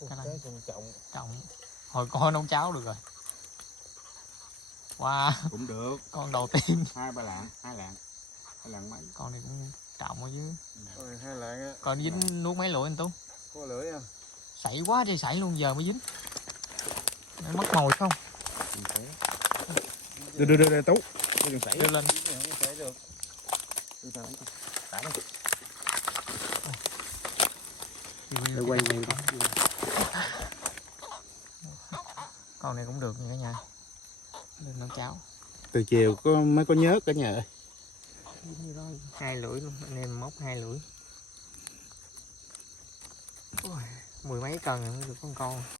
Cái này còn trọng. trọng. Hồi con nấu cháo được rồi. Wow, Cũng được. con đầu tiên. 2 lạng mấy. Con này cũng trọng rồi chứ. Rồi 2 lạng á. Con dính nuốt mấy lưỡi anh Tú? Có lưỡi à. Sảy quá trời sảy luôn, giờ mới dính. Nó mất mồi không? Đưa Tú. Đừng sảy. Đưa lên. Không xảy được. Tả đó. Để quay con này cũng được nha cả nhà. Lên nấu cháo. Từ chiều mới có nhớt cả nhà ơi. 2 lưỡi luôn, anh em móc 2 lưỡi. Ôi, 10 mấy cân rồi mới được con.